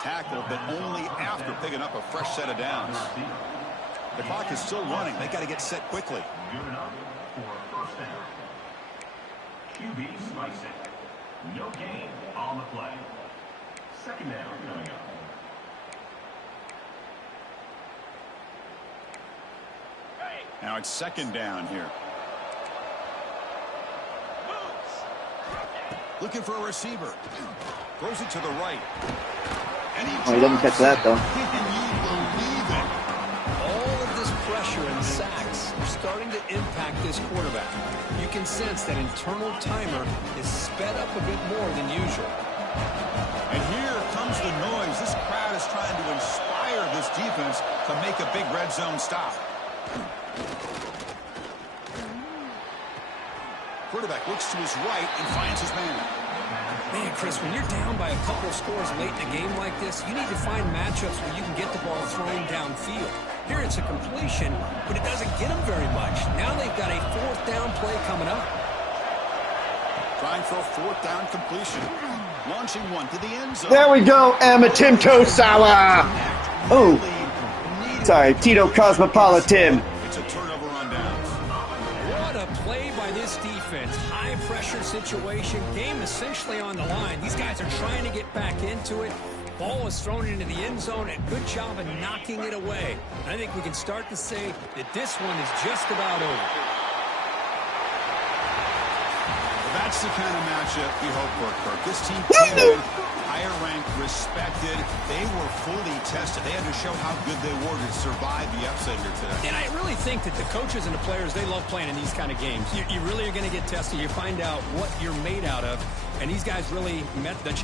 Tackled, but only after picking up a fresh set of downs. The clock is still running. They got to get set quickly. Good enough for a first down. QB slicing. No gain on the play. Second down coming up. Now it's second down here. Looking for a receiver. Throws it to the right. And Oh, he doesn't catch that, though. Can you believe it? All of this pressure and sacks are starting to impact this quarterback. You can sense that internal timer is sped up a bit more than usual. And here comes the noise. This crowd is trying to inspire this defense to make a big red zone stop. Quarterback looks to his right and finds his man. Man, Chris, when you're down by a couple of scores late in a game like this, you need to find matchups where you can get the ball thrown downfield. Here it's a completion, but it doesn't get them very much. Now they've got a fourth down play coming up. Trying for a fourth down completion. Launching one to the end zone. There we go, Amatimto Sawa. Oh, sorry, Tito Cosmopolitan. It's a turnover on downs. What a play by this defense. High pressure situation. Game essentially on the line. These guys are trying to get back into it. Ball is thrown into the end zone, and good job of knocking it away. I think we can start to say that this one is just about over. That's the kind of matchup we hope for, Kirk. This team came in higher ranked, respected. They were fully tested. They had to show how good they were to survive the upset here today. And I really think that the coaches and the players, they love playing in these kind of games. You really are going to get tested. You find out what you're made out of. And these guys really met the